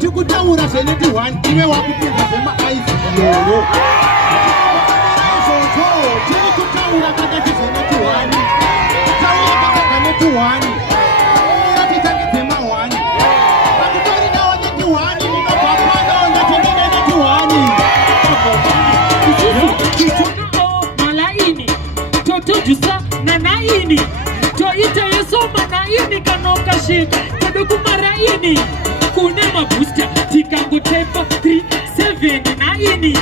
Tikutaura seneti 1 iwe wakupinda sema ICO. Tikutaura kakati seneti 1. Taura kakati 1. Tatitaki sema 1. Takutori na onyeti 1 nikapapana onyeti neti 1. Malaini toto jusa na naini to ite yeso manaini kanoka shika kadoku maraini kunema booster tikango tepa 37 naini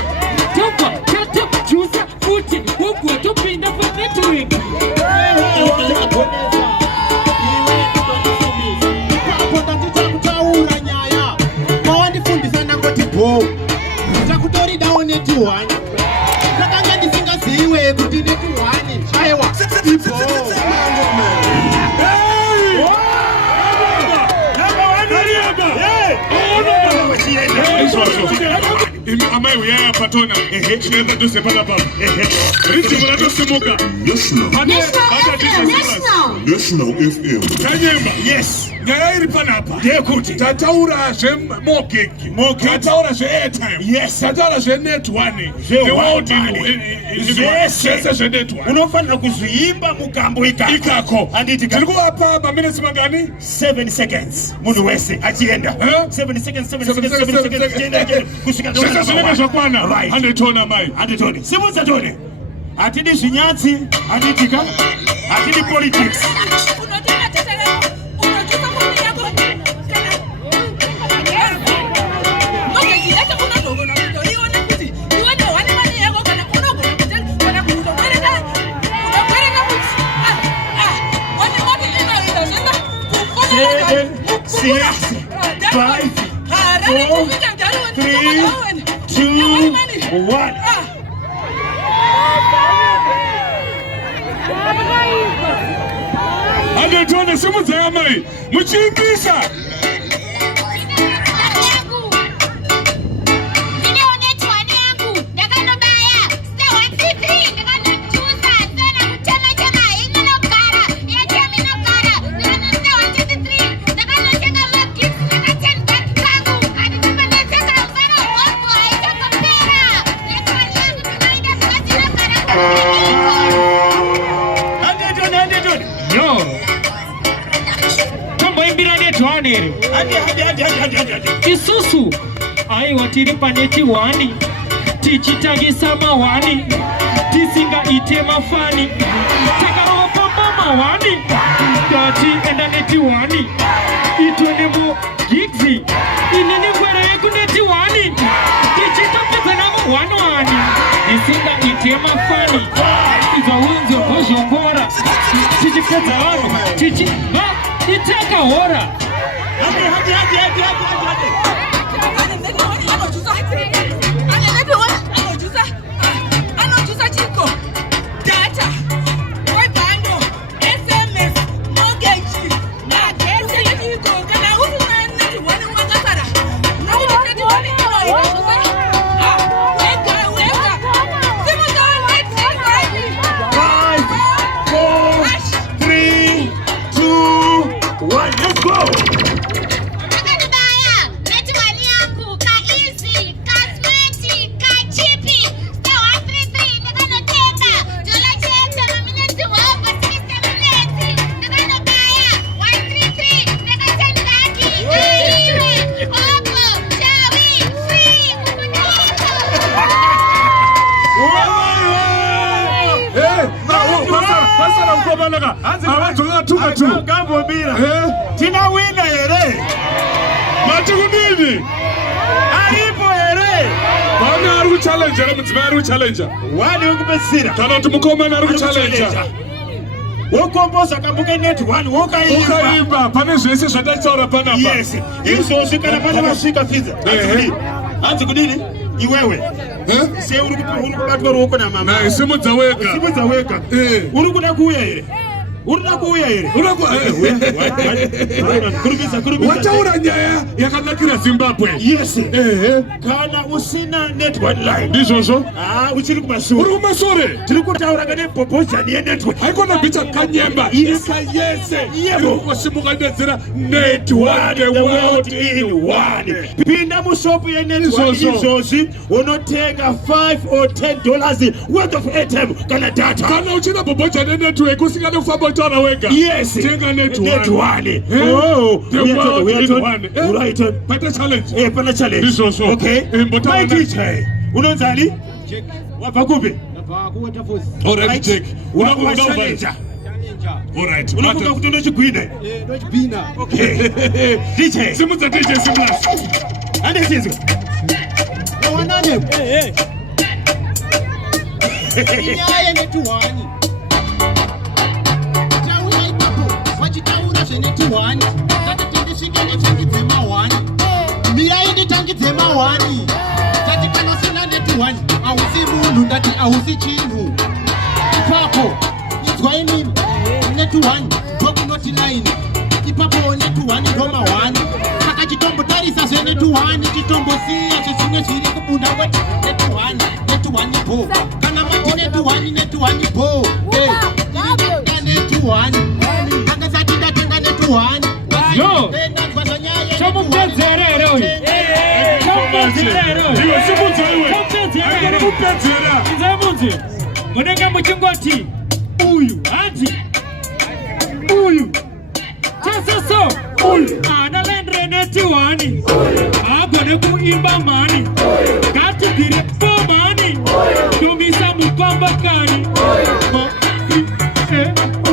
topa kato jusa kuti wogwa topinda pa network takutaura nyaya mawandifundisana ngoti bo takutori dawo neti 1 takanga ndisingaziwe kuti neti 1 aiwa Amai uyaya patona Chigenda dose pada papa Richi murato simuka National FM Kanyemba Yes Nyaya iri panapa Dekuti Tataura zhe mokeki Tataura zhe airtime Yes Tataura zhe net 1 The world Yes Shese zhe net 1 Unofana kuzuimba mukambo Ikako Anditi Tiliku hapa maminutes magani 7 seconds Munu wese achienda 7 seconds Kushika Shese zhe shokwana Right Andetona mai Andetoni Simuza tone Atidi shinyati Anditika Atidi politics Andetona simuza ya mai Muchinkisha Isusu ai watiri paneti 1 tichitagisa mawani tisinga ite mafani takaro pamba mawani tati enda neti 1 itwene mo gigzi inini kwere yeku neti 1 tichitagisa na mawani tisinga ite mafani iza unzo kojongora tichikeza wano tichi iteka hora Tina wina ere Matukundini Aipo ere Wani haru challenger Mtima haru challenger Wani ukupesira Kana tumukoma na haru challenger Wokombosa kambuke net 1 Wokaimba Pane zwese zvataitaura panapa Yes Iso usikana pana masika fiza Anzi kudini Iwewe Se urukubatwa ruoko na mama Na simudza weka Simudza weka Urukuda kuya ere Unakuya here. Kurumisa. Wataura nyaya yakanakira Zimbabwe. Yes. Kana usina network line. Ndizvozvo. Uchiri kumashure. Uri kumashure. Tiri kutaura kane proposal ye network. Haikona bicha kanyemba. Nyika yese. Yebo. Kusimuka ndezera network the world in one. Pinda mushopu ye network izvozvi unotenga $5 or $10 worth of airtime kana data. Kana uchina bobocha network usingane kufamba utara wega. Yes. Tenga network. Oh, the world in one. Right. Pata challenge. Pana challenge. Ndizvozvo. Okay. My teacher. Unonzani? Check. Wabva kupi? Nabva kuWaterfalls. Alright, check. Unakuwa challenger. Alright. Unakuwa kutondo chigwine. Ndochibina. Okay. DJ. Simudza DJ Simlas. Ande chizwe. Nawanane. Inyaya netuwani. Taura ipapo. Wachitaura zvenetuwani. Tati tindisvike netangidze mawani. Miyai netangidze mawani. Tati kana usina netuwani. Hausi munhu ndati hausi chinhu. Ipapo. Idzwai mimi. Netuwani. Ndokunoti 9. Ipapo netuwani ndoma 1. Saka chitombotarisa zvenetuwani. Chitombosiya zvezvimwe zviri kubunda weti netuwani. Netuwani po. Kana mati netuwani po. Netuwani. Akasati ndatenga netuwani. Yo. Chamupedzerere uyu. Iwe simudza iwe. Haikona kupedzera. Nzamunzi. Munenge muchingoti uyu hanzi. Uyu. Chasoso. Uyu. Analendre netuwani. Agone kuimba mani. Gatibire po mani. Dumisa mupamba kani.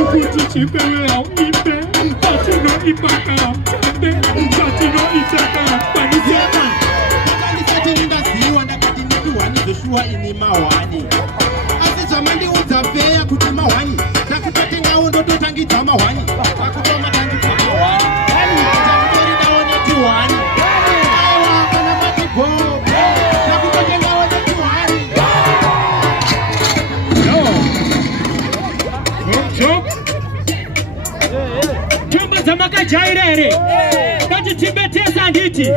Ukuti chipewe au ipe. Tatino ipaka. Tatino itaka. Panisema. Ndisati ndaziwa ndakati netuwani Joshua ini mawani. Asi zvamandiudza feya kuti mawani. Ndakutotengawo ndototangidza mawani. Takutoma tangidza mawani. Takutori nawo netuwani. Aiwa kana mati go. Takutotengawo netuwani. Twende zamakajaira here. Kati timbetesa nditi.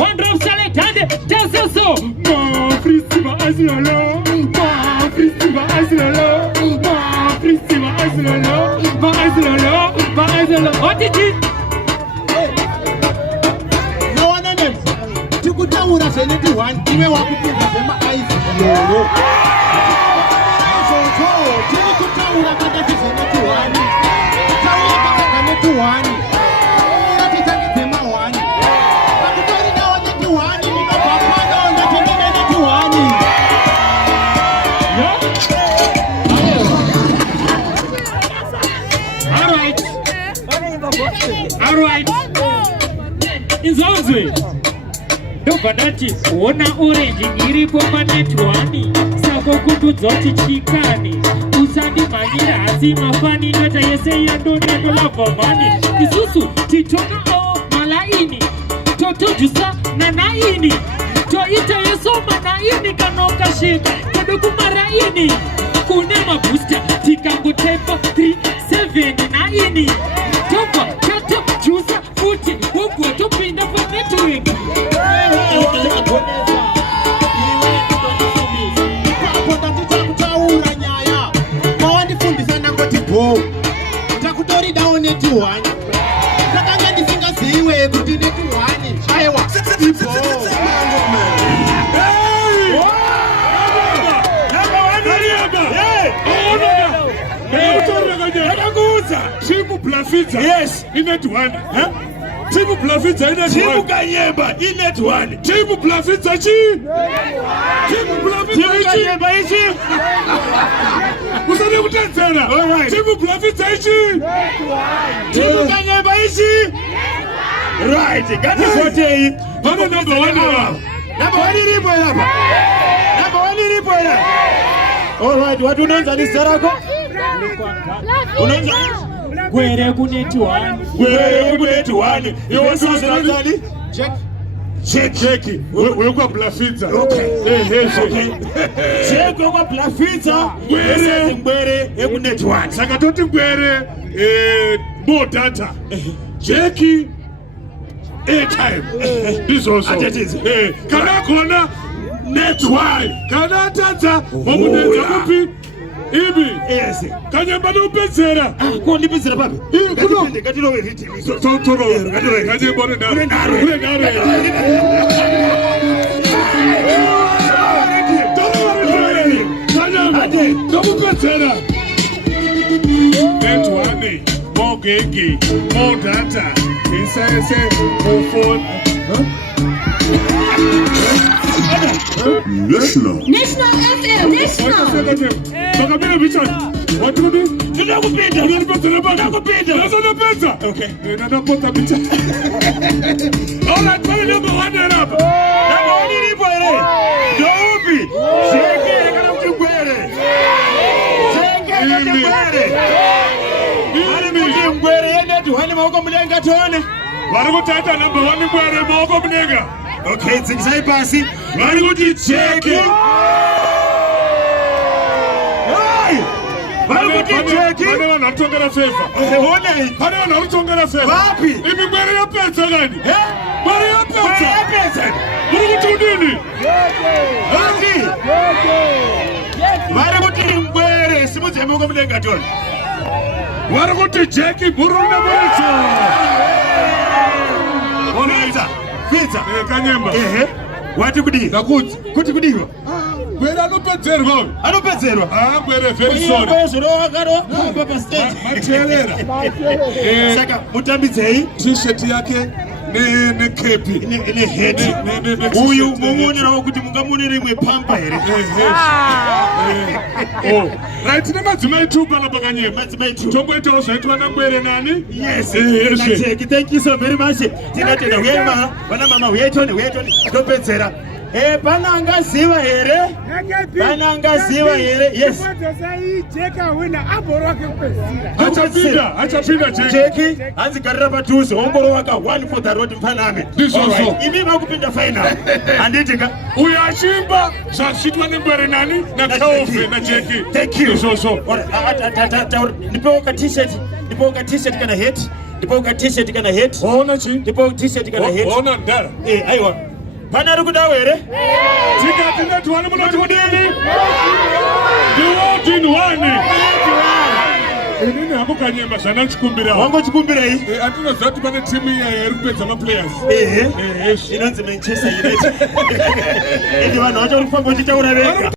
One drop select hande. Tasoso. Mafrisiva azilolo. Mafrisiva azilolo. Mafrisiva azilolo. Maazilolo. Maazilolo. Otiti. Nawanane. Tikutaura zvenetuwani. Iwe wakupinda zvemaaisi lolo. Tiri kutaura pakati zvenetuwani. Taura pakati netuwani. Ngatitangidze mawani. Takutori nawo netuwani. Ndinobva pano ndatendene netuwani. All right. Inzonzwe. Ndobva ndati ona orange iripo panetwani. Sako kutudza kuti chikani. Usandimhanyira hasi mafani ngata yese yandonendo labvamani. Isusu titonao malaini. Totojusa nanaini. Toita yeso manaini kanokashika. Todo kumaraini. Kune mabooster tikangotepa 379. Topa tato jusa futi. Wogwa topinda pa network. Takutaura nyaya. Mawandifundisa ndangoti go. Takutori dawo netuwani. Takanga ndisingaziwe kuti netuwani. Aiwa. Timu Blafidza. Yes. Inetwani. Timu Blafidza inetwani. Timu Kanyemba inetwani. Timu Blafidza chi. Timu Blafidza ichi. Kanyemba ichi. Usane kutenzera. Alright. Timu Blafidza ichi. Timu Kanyemba ichi. Right. Gati kote. Bana number 1 hapa. Number 1 ilipo hapa. Number 1 ilipo hapa. Alright, watu unaanza ni sarako? Unaanza? Gwere kunetwani. Gwere kunetwani. Yo watu unaanza ni? Check. Jeki wekwa Blafidza. Jeki wekwa Blafidza ngwere ekunetwork. Saka toti ngwere more data. Jeki airtime. Izoso. Kana khona network. Kana tata mokunenza kuphi ibi. Yes. Kanyamba nopedzera. Ko ndipedzera papi? Ngatilo veriti. Toro. Kanye bone ndaro. Ndopedzera. Network. More gigi, more data. Insase, more phone. National FM. National. Bakabira bichon. What do you mean? Tunakupita. Tunakupita. Okay. Tunakupita bicha. All right, put number 1 up. Number 1 ilipo ile. Dobi. Sheke kana mchungwere. Ngwere yende tuhani maoko mlenga tuone. Varikutata number 1 ngwere maoko mlenga. Okay, zikisai pasi. Varikuti cheki. Varikuti cheki. Pane vanhu varikutongera fefa. Honei. Pane vanhu varikutongera fefa. Vapi? Imi ngwere yapedza kani? Ngwere yapedza. Murikuti kudini? Vapi? Varikuti ngwere simudze maoko mlenga tuone. Varikuti Jeki buruna muricho. Fidza. Kanyemba. Wati kudini? Ndakuti. Kuti kudiwa? Gwere anopedzerwa. Anopedzerwa? Gwere very sorry. Kwezviro wakaro papa stage. Materera. Saka mutambidzei T-shirt yake nekepi neheti. Uyu mumunirawo kuti mungamunire imwe pampa here. Right, nemadzimai 2 pana pakanyema. Madzimai 2. Tomboitawo zvaitwa naNgwere nani? Yes. Thank you so very much. Tinatenda uyai mama, vana mama uyai tone. Topedzera. Panangaziva here? Panangaziva here? Yes. Achapinda Jeki hanzi garira padhuze ongoro waka 1 for the road mfaname. Alright. Imi vakupinda final. Anditika. Uyu achimba zvazviitwa neNgwere nani naKaofe naJeki. Thank you. Izvozvo. Ndipewo ka t-shirt. Ndipewo ka t-shirt kana hat. Ndipewo ka t-shirt kana hat. Ona chi? Ndipewo t-shirt kana hat. Ona ndara. Aiwa. Pana ari kudawo here? Tikati netwani munoti kudini? The world in one. Inini hangu Kanyemba zvana chikumbirawo. Wangu chikumbirei? Andinoziva kuti pane timu iri kupedza maplayers. Inonzi Manchester United. Ende vanhu vacho vari kufamba vachitaura vega.